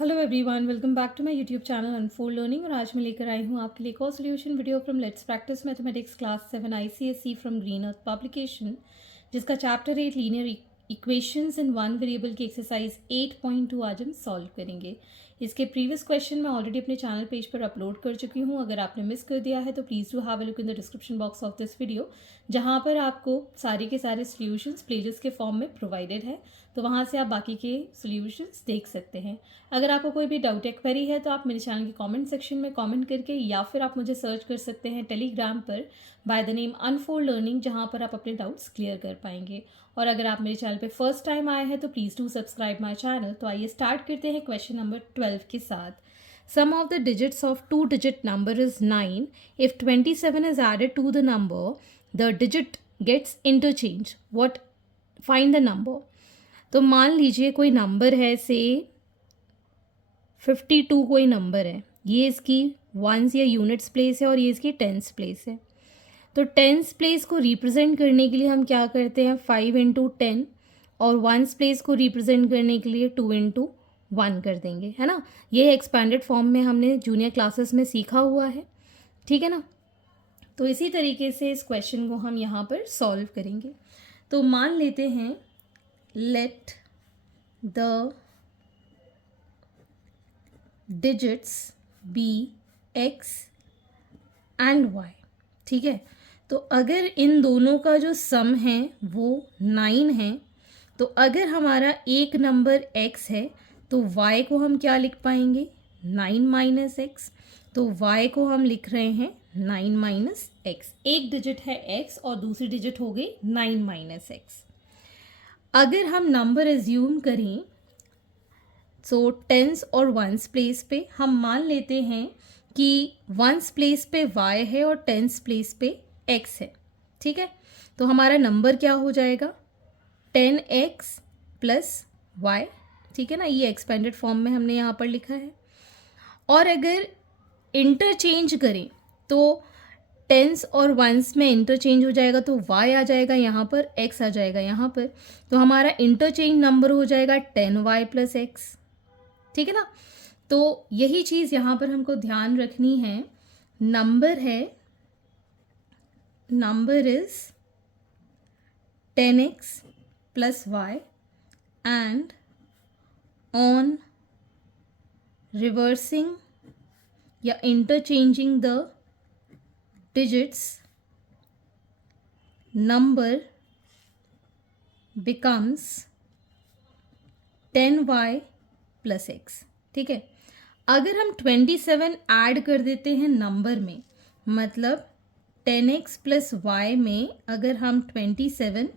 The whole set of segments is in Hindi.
Hello everyone, welcome back to my YouTube channel Unfold Learning. और आज मैं लेकर आई हूँ आपके लिए एक और solution video from let's practice mathematics class 7 ICSE from green earth publication, जिसका chapter 8 linear equations in one variable की एक्सरसाइज 8.2 आज हम सॉल्व करेंगे। इसके प्रीवियस क्वेश्चन मैं ऑलरेडी अपने चैनल पेज पर अपलोड कर चुकी हूँ। अगर आपने मिस कर दिया है तो please do have a look in the description box of this video, जहाँ पर आपको सारे के सारे सोल्यूशंस प्लेलिस्ट के फॉर्म में प्रोवाइडेड है, तो वहाँ से आप बाकी के सोल्यूशंस देख सकते हैं। अगर आपको कोई भी डाउट या क्वेरी है तो आप मेरे चैनल के कमेंट सेक्शन में कमेंट करके, या फिर आप मुझे सर्च कर सकते हैं टेलीग्राम पर by the name unfold learning, जहाँ पर आप अपने डाउट्स क्लियर कर पाएंगे। और अगर आप मेरे चैनल पे फर्स्ट टाइम आए हैं तो please do subscribe my channel. तो आइए स्टार्ट करते हैं क्वेश्चन नंबर 12 के साथ। Sum of the digits of two-digit number is 9. If 27 is added to the number, the digit gets interchanged. What? Find the number. तो मान लीजिए कोई नंबर है, से 52 कोई नंबर है, ये इसकी वंस या यूनिट्स प्लेस है और ये इसकी टेंस प्लेस है। तो टेंस प्लेस को रिप्रेजेंट करने के लिए हम क्या करते हैं, 5 इंटू 10, और वंस प्लेस को रिप्रेजेंट करने के लिए 2 इंटू 1 कर देंगे, है ना। ये एक्सपेंडेड फॉर्म में हमने जूनियर क्लासेस में सीखा हुआ है, ठीक है ना। तो इसी तरीके से इस क्वेश्चन को हम यहाँ पर सॉल्व करेंगे। तो मान लेते हैं, let the digits be x and y, ठीक है। तो अगर इन दोनों का जो सम है वो 9 है, तो अगर हमारा एक नंबर x है तो y को हम क्या लिख पाएंगे, 9 माइनस एक्स। तो y को हम लिख रहे हैं 9 माइनस एक्स। एक डिजिट है x और दूसरी डिजिट हो गई 9 माइनस एक्स। अगर हम नंबर एज्यूम करें, सो टेंस और वंस प्लेस पे हम मान लेते हैं कि वंस प्लेस पे y है और टेंस प्लेस पे x है, ठीक है। तो हमारा नंबर क्या हो जाएगा, 10x प्लस y, ठीक है ना। ये एक्सपेंडेड फॉर्म में हमने यहाँ पर लिखा है। और अगर इंटरचेंज करें तो टेंस और वंस में इंटरचेंज हो जाएगा, तो y आ जाएगा यहाँ पर, x आ जाएगा यहाँ पर। तो हमारा इंटरचेंज नंबर हो जाएगा 10y प्लस एक्स, ठीक है ना। तो यही चीज़ यहाँ पर हमको ध्यान रखनी है। नंबर है, number is 10x plus y and on reversing या interchanging the digits, number becomes 10y plus x, ठीक है। अगर हम 27 ऐड कर देते हैं नंबर में, मतलब 10x प्लस y में अगर हम 27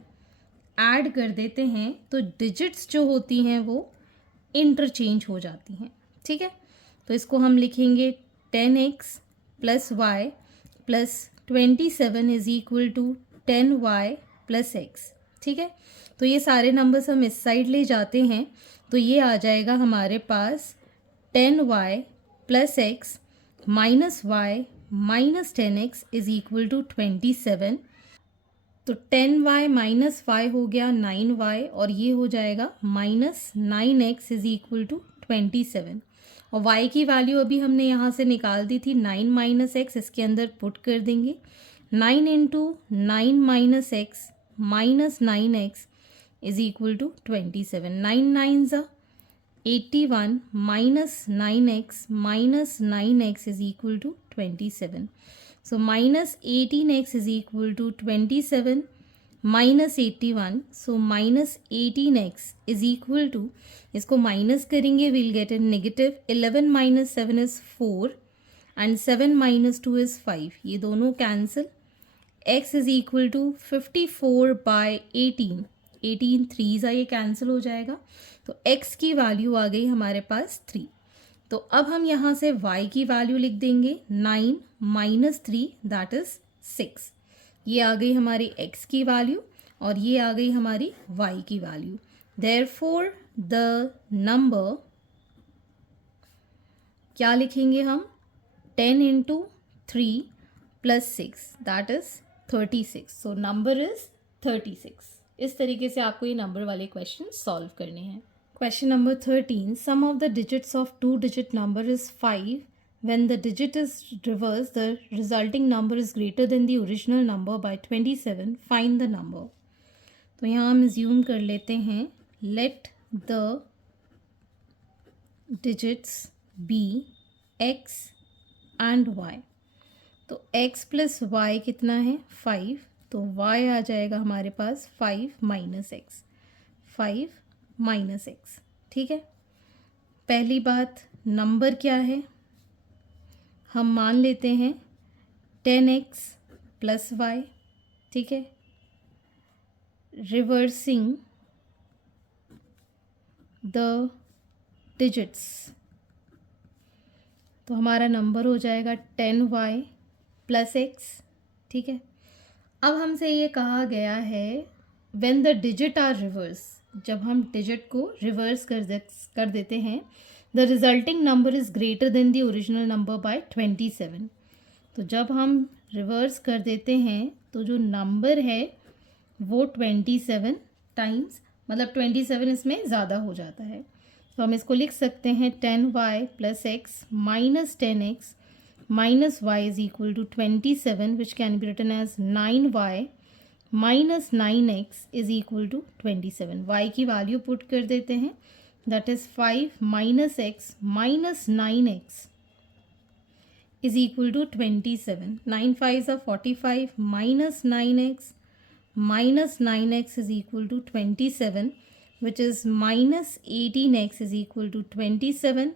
ऐड कर देते हैं तो डिजिट्स जो होती हैं वो इंटरचेंज हो जाती हैं, ठीक है। तो इसको हम लिखेंगे 10x plus y plus 27 is equal to 10y plus x, ठीक है। तो ये सारे नंबर्स हम इस साइड ले जाते हैं, तो ये आ जाएगा हमारे पास 10y plus x minus y minus 10x is equal to 27। तो 10y माइनस y हो गया 9y, और ये हो जाएगा minus 9x is equal to 27। और y की वैल्यू अभी हमने यहाँ से निकाल दी थी, 9 माइनस एक्स, इसके अंदर पुट कर देंगे। 9 into 9 minus x minus 9x is equal to 27। 9 9 ज़ा 81 minus 9x is equal to 27। So minus 18x is equal to 27 minus 81। So minus 18x is equal to, इसको माइनस करेंगे will get a negative. 11 minus 7 is 4 and 7 minus 2 is 5, ये दोनों cancel. x is equal to 54 by 18, 18 3 ये कैंसिल हो जाएगा। तो x की वैल्यू आ गई हमारे पास 3। तो अब हम यहाँ से y की वैल्यू लिख देंगे 9 माइनस 3 दैट इज 6। ये आ गई हमारी x की वैल्यू और ये आ गई हमारी y की वैल्यू। देयरफॉर द नंबर क्या लिखेंगे हम, 10 into 3 plus 6 that is 36। So number is 36। इस तरीके से आपको ये नंबर वाले क्वेश्चन सॉल्व करने हैं। Question number 13. Sum of the digits of two-digit number is 5. When the digit is reversed, the resulting number is greater than the original number by 27. Find the number. तो यहाँ हम assume कर लेते हैं let the digits be x and y. तो x प्लस y कितना है 5, तो y आ जाएगा हमारे पास 5 माइनस एक्स, 5 माइनस एक्स. ठीक है. पहली बात नंबर क्या है, हम मान लेते हैं 10x प्लस y. ठीक है. रिवर्सिंग द डिजिट्स, तो हमारा नंबर हो जाएगा 10y प्लस एक्स. ठीक है. अब हमसे ये कहा गया है when the digit are reverse, जब हम डिजिट को रिवर्स कर देते हैं, the resulting number is greater than the original number by 27. तो जब हम रिवर्स कर देते हैं तो जो नंबर है वो 27 टाइम्स, मतलब 27 इसमें ज़्यादा हो जाता है. तो हम इसको लिख सकते हैं 10y plus x minus 10x minus y is equal to 27, which can be written as 9y minus 9x is equal to 27. y की वैल्यू पुट कर देते हैं, that is 5 minus x minus 9x is equal to 27. 9 5s are 45 minus 9x is equal to 27, which is minus 18x is equal to 27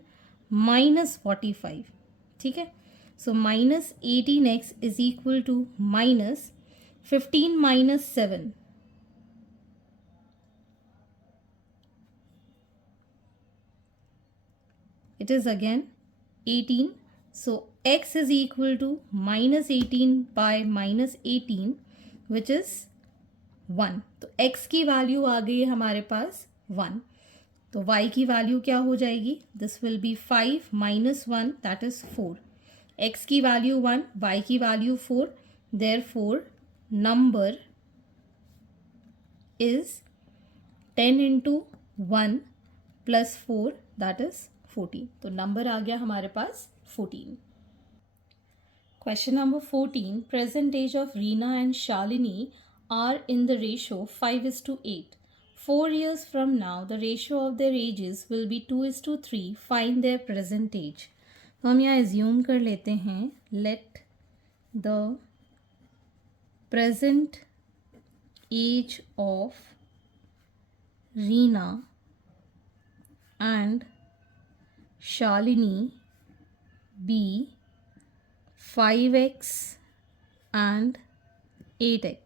minus 45. ठीक है. So minus 18x is equal to minus 15 minus 7. It is again 18. So x is equal to minus 18 by minus 18, which is 1. तो x की वैल्यू आ गई है हमारे पास 1. तो y की वैल्यू क्या हो जाएगी, this will be 5 minus 1, that is 4. x की वैल्यू 1, y की value 4, therefore number is 10 into 1 plus 4, that is 14. तो नंबर आ गया हमारे पास 14. Question number 14. Present age of Reena and Shalini are in the ratio 5:8. 4 years from now, the ratio of their ages will be 2:3. Find their present age. तो हम यहाँ एज्यूम कर लेते हैं let the present age of Reena and Shalini be 5x and 8x.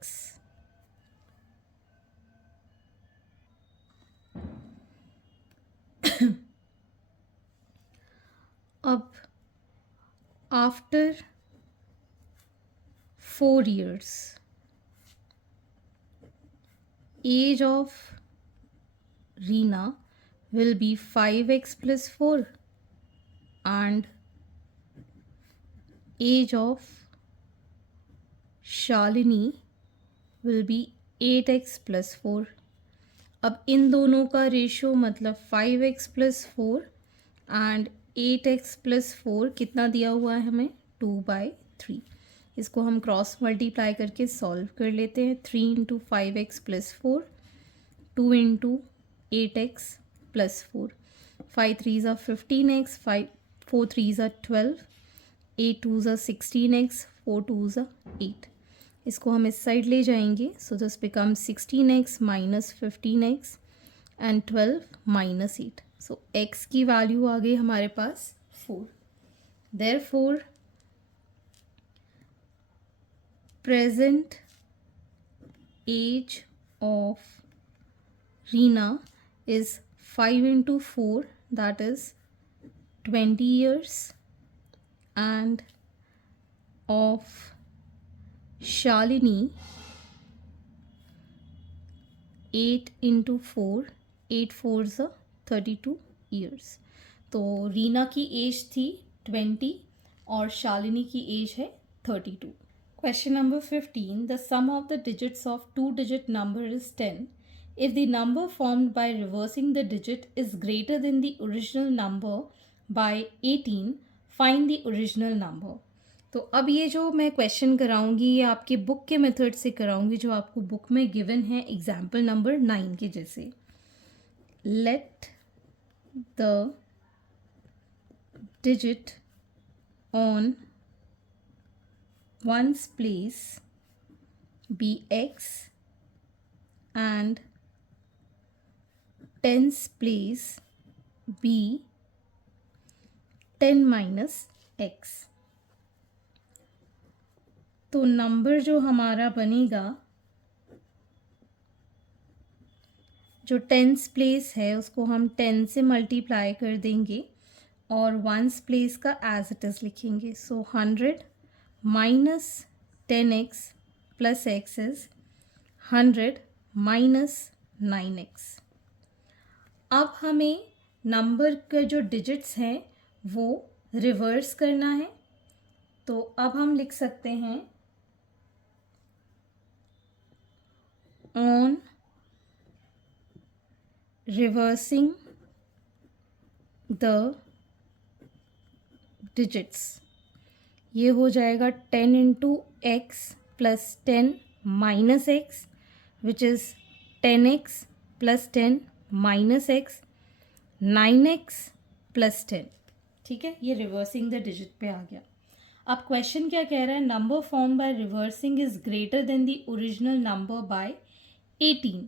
अब after 4 years, age of Reena will be 5x plus 4 and age of Shalini will be 8x plus 4. अब इन दोनों का रेशो मतलब 5x plus 4 and 8x plus 4 कितना दिया हुआ है हमें 2/3. इसको हम क्रॉस मल्टीप्लाई करके सॉल्व कर लेते हैं. 3 into 5x plus 4, 2 into 8x plus 4. 5 3s are 15x, 4 3s are 12, 8 2s are 16x, 4 2s are 8. इसको हम इस साइड ले जाएंगे. So this become 16x minus 15x and 12 minus 8. सो x की वैल्यू आ गई हमारे पास 4. Therefore present age of Reena is 5 into 4, that is 20 years, and of Shalini 8 into 4, 8 4s are 32 years. तो रीना की एज थी 20 और शालिनी की एज है 32. Question number 15. The sum of the digits of two-digit number is 10. If the number formed by reversing the digit is greater than the original number by 18, find the original number. तो अब ये जो मैं क्वेश्चन कराऊंगी ये आपके बुक के मेथड से कराऊंगी जो आपको बुक में गिवन है एग्जाम्पल नंबर 9 के जैसे. Let the digit on ones place be x and tens place be 10 minus x. तो नंबर जो हमारा बनेगा जो टेंस प्लेस है उसको हम 10 से मल्टीप्लाई कर देंगे और वंस प्लेस का एज इट इज़ लिखेंगे. सो 100 minus 10x plus x is 100 minus 9x. अब हमें नंबर के जो डिजिट्स हैं वो रिवर्स करना है. तो अब हम लिख सकते हैं ऑन रिवर्सिंग द डिजिट्स. ये हो जाएगा 10 into x plus 10 minus x which is 10x plus 10 minus x 9x plus 10. ठीक है, ये रिवर्सिंग द डिजिट पे आ गया. अब क्वेश्चन क्या कह रहा है, number form by reversing is greater than the original number bye 18.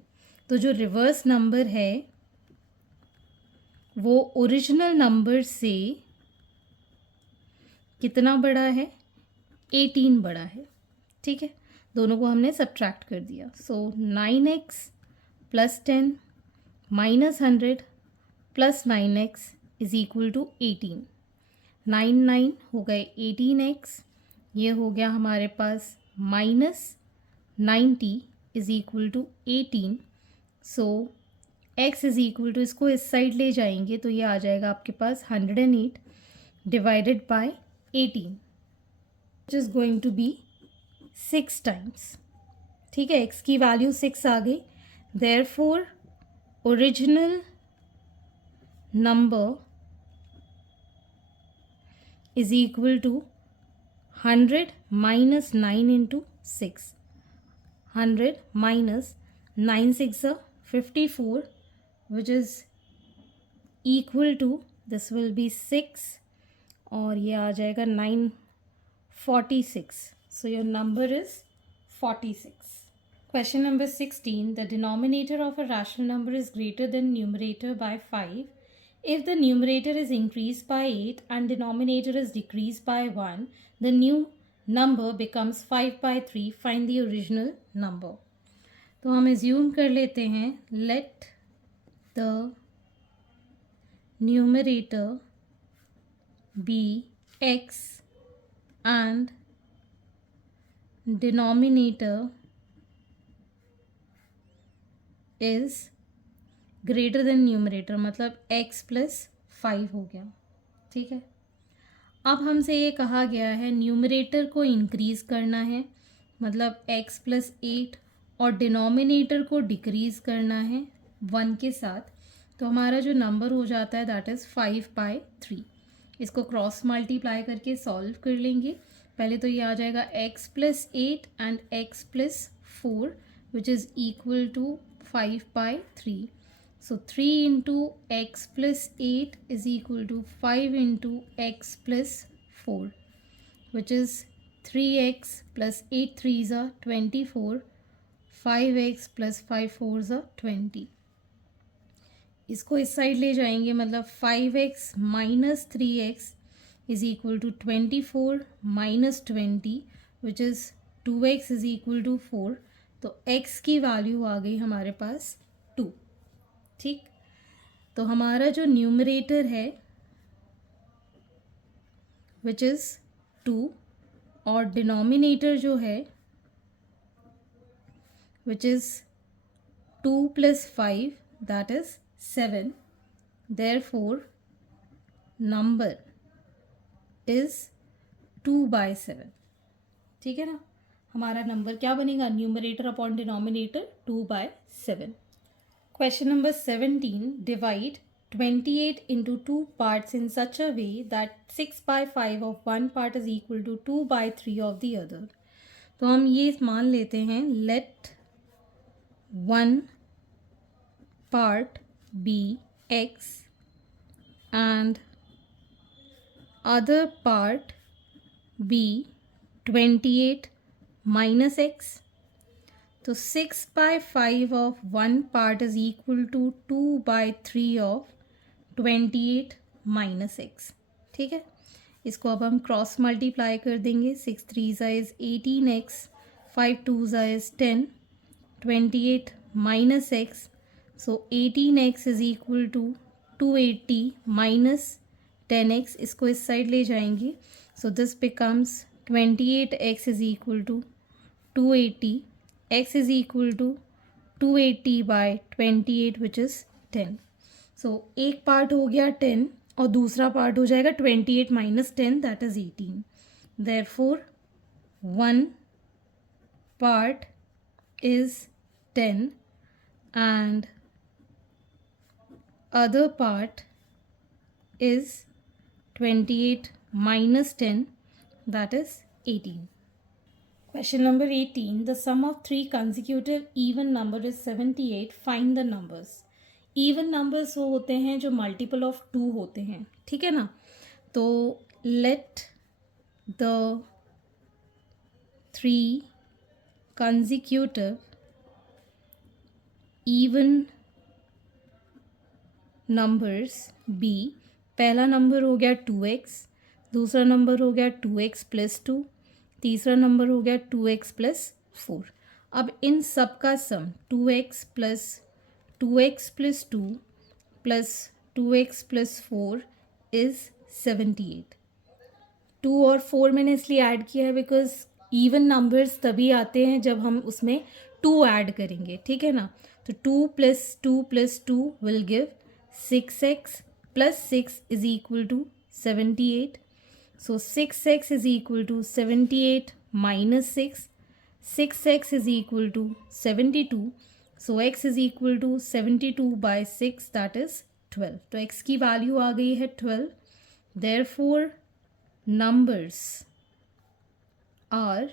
तो जो रिवर्स नंबर है वो ओरिजिनल नंबर से कितना बड़ा है, 18 बड़ा है. ठीक है, दोनों को हमने सब्ट्रैक्ट कर दिया. So 9x plus 10 minus 100 plus 9x is equal to 18. 9 हो गए 18x. ये हो गया हमारे पास minus 90 is equal to 18. So x is equal to, इसको इस साइड ले जाएंगे तो ये आ जाएगा आपके पास 108 divided by 18 which is going to be 6 times. ठीक है, x की वैल्यू 6 आ गई. therefore original number is equal to 100 minus 9 into 6. 100 minus 9 6 are 54 which is equal to, this will be 6 और ये आ जाएगा 946. So your number is 46. Question number 16. The denominator of a rational number is greater than numerator by 5 if the numerator is increase by 8 and denominator is decrease by 1 the new number becomes 5 by 3. Find the original number. तो हम एज्यूम कर लेते हैं let the numerator be x and denominator is greater than numerator, मतलब x प्लस 5 हो गया. ठीक है, अब हमसे ये कहा गया है न्यूमरेटर को इंक्रीज़ करना है मतलब x प्लस 8 और डिनोमिनेटर को डिक्रीज़ करना है 1 के साथ. तो हमारा जो नंबर हो जाता है दैट इज़ 5 बाय 3. इसको क्रॉस मल्टीप्लाई करके सॉल्व कर लेंगे. पहले तो ये आ जाएगा x plus 8 and x plus 4 which is equal to 5 by 3. So 3 into x plus 8 is equal to 5 into x plus 4 which is 3x plus 8 3s are 24. 5x plus 5 4s are 20. इसको इस साइड ले जाएंगे मतलब 5x minus 3x is equal to 24 minus 20 which is 2x is equal to 4. तो x की वैल्यू आ गई हमारे पास 2. ठीक, तो हमारा जो न्यूमरेटर है विच इज़ 2 और डिनोमिनेटर जो है which is 2 plus 5 that is 7. therefore number is 2 by 7. ठीक है ना, हमारा नंबर क्या बनेगा numerator upon denominator 2 by 7. Question number 17. Divide 28 into two parts in such a way that 6/5 of one part is equal to 2/3 of the other. तो हम ये मान लेते हैं, let one part be x and other part be 28 minus x. तो 6/5 of one part is equal to 2/3 of 28 minus x. ठीक है, इसको अब हम क्रॉस मल्टीप्लाई कर देंगे. 6 3 is 18x, 5 2 is 10, 28 minus x. So 18x is equal to 280 minus 10x. इसको इस साइड ले जाएंगे. So this becomes 28x is equal to 280. x is equal to 280 by 28 which is 10. So एक पार्ट हो गया 10 और दूसरा पार्ट हो जाएगा 28 minus 10 that is 18. Therefore one part is 10 and other part is 28 minus 10 that is 18. Question number 18. The sum of three consecutive even number is 78. Find the numbers. Even numbers वो होते हैं जो multiple of 2 होते हैं, ठीक है ना. तो let the three consecutive even numbers be, पहला नंबर हो गया 2x, दूसरा नंबर हो गया 2x plus 2, तीसरा नंबर हो गया 2x plus 4. अब इन सब का सम 2x plus 2x plus 2 plus 2x plus 4 is 78. 2 और 4 मैंने इसलिए ऐड किया है बिकॉज इवन नंबर्स तभी आते हैं जब हम उसमें 2 ऐड करेंगे, ठीक है ना. तो 2 plus 2 plus 2 will give 6x plus 6 is equal to 78. So 6x is equal to 78 minus 6. 6x is equal to 72. So x is equal to 72 by 6 that is 12. तो x की वैल्यू आ गई है 12. Therefore numbers are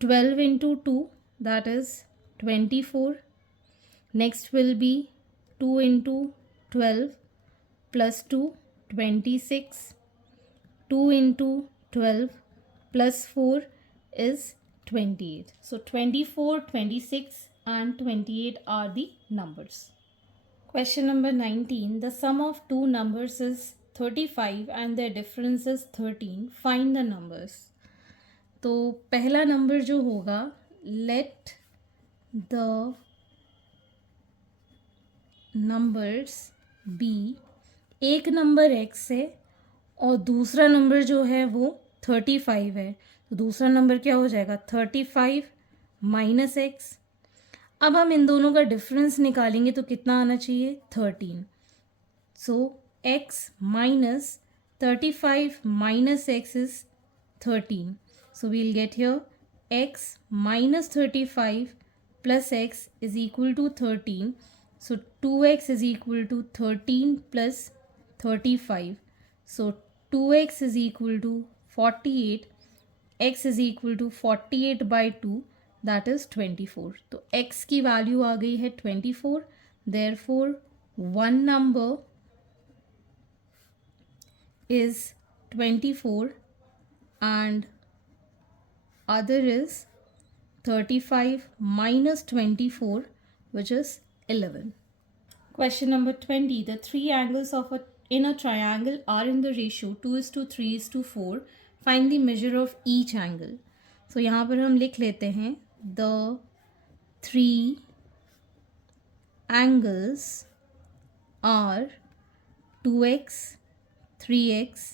12 into 2 that is 24. Next will be 2 into 12 plus 2 26. 2 into 12 plus 4 is 28. So 24, 26 and 28 are the numbers. Question number 19. The sum of two numbers is 35 and their difference is 13. Find the numbers. तो पहला नंबर जो होगा, let the numbers be, एक नंबर x है और दूसरा नंबर जो है वो 35 है. तो दूसरा नंबर क्या हो जाएगा 35 माइनस एक्स. अब हम इन दोनों का डिफरेंस निकालेंगे तो कितना आना चाहिए 13. So x minus 35 minus x is 13. So we'll get here x minus 35 plus x is equal to 13. So 2x is equal to 13 plus 35. So 2x is equal to 48, x is equal to 48 by 2 that is 24. तो x की वैल्यू आ गई है 24. Therefore one number is 24 and other is 35 minus 24 which is 11. Question number 20. The three angles of in a triangle are in the ratio 2:3:4. Find the measure of each angle. So यहाँ पर हम लिख लेते हैं the three angles are 2x, 3x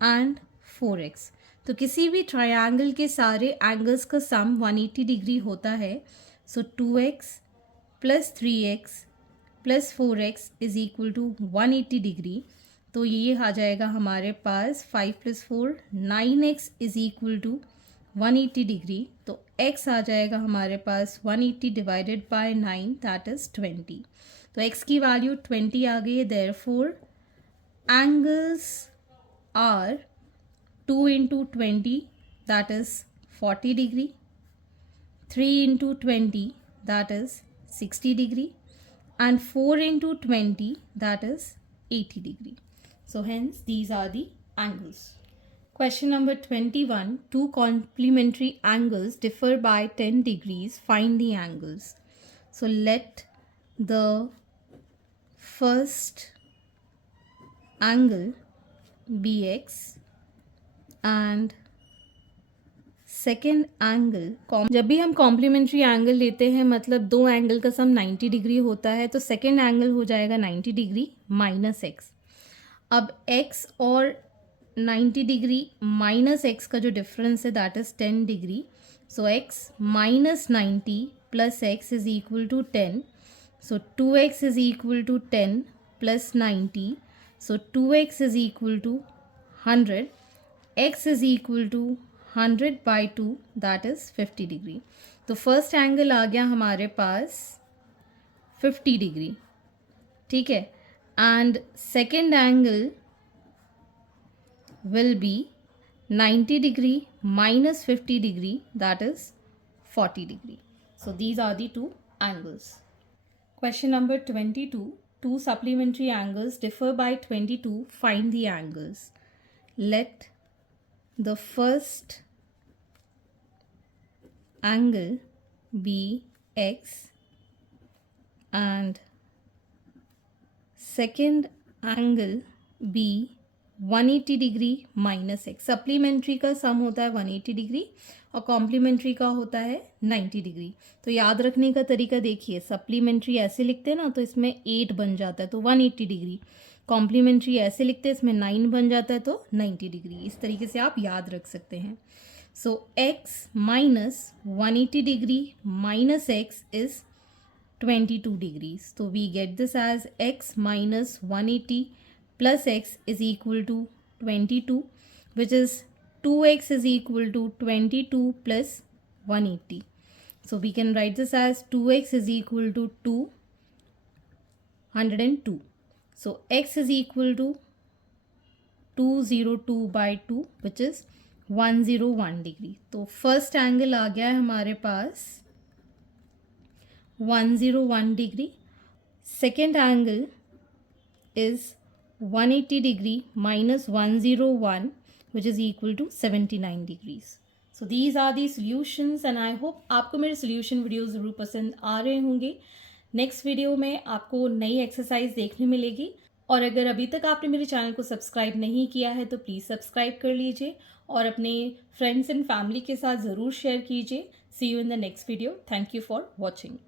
and 4x. तो किसी भी ट्रायंगल के सारे एंगल्स का सम 180 डिग्री होता है. So 2x plus 3x plus 4x is equal to 180 degree. तो ये आ जाएगा हमारे पास 5 + 4 9x is equal to 180 degree, तो x आ जाएगा हमारे पास 180 डिवाइडेड बाय 9 दैट इज़ 20। तो x की वैल्यू 20 आ गई है, therefore angles are 2 into 20 that is 40 degree, 3 into 20 that is 60 degree, and 4 into 20 that is 80 degree. So hence these are the angles. Question number 21. Two complementary angles differ by 10 degrees. Find the angles. So let the first angle be x and second angle, जब भी हम कॉम्प्लीमेंट्री एंगल लेते हैं मतलब दो एंगल का सम 90 डिग्री होता है, तो सेकेंड एंगल हो जाएगा 90 डिग्री माइनस एक्स। अब x और 90 डिग्री माइनस एक्स का जो डिफरेंस है that is 10 degree. So x minus 90 plus x is equal to 10। So 2x is equal to 10 plus 90। So 2x is equal to 100। x is equal to 100 by 2 that is 50 degree. तो फर्स्ट एंगल आ गया हमारे पास 50 डिग्री, ठीक है, and second angle will be 90 degree minus 50 degree that is 40 degree. So these are the two angles. Question number 22. Two supplementary angles differ by 22. Find the angles. Let the first angle be x and second angle be 180 degree minus x. Supplementary का सम होता है 180 डिग्री और कॉम्प्लीमेंट्री का होता है 90 डिग्री। तो याद रखने का तरीका देखिए, सप्लीमेंट्री ऐसे लिखते हैं ना तो इसमें 8 बन जाता है तो 180 डिग्री, कॉम्प्लीमेंट्री ऐसे लिखते हैं इसमें 9 बन जाता है तो 90 डिग्री। इस तरीके से आप याद रख सकते हैं। So x minus 180 degree minus x is 22 degrees. तो we get this as x minus 180 plus x is equal to 22, which is 2x is equal to 22 plus 180. So we can write this as 2x is equal to 202. So x is equal to 202 by 2, which is 101 degree. तो फर्स्ट एंगल आ गया है हमारे पास 101 degree, second angle is 180 degree minus 101 which is equal to 79 degrees. So these are the solutions and I hope आपको मेरे solution videos ज़रूर पसंद आ रहे होंगे। नेक्स्ट वीडियो में आपको नई एक्सरसाइज देखने मिलेगी और अगर अभी तक आपने मेरे चैनल को सब्सक्राइब नहीं किया है तो प्लीज़ सब्सक्राइब कर लीजिए और अपने फ्रेंड्स एंड फैमिली के साथ ज़रूर शेयर कीजिए। See you in the next video. Thank you for watching.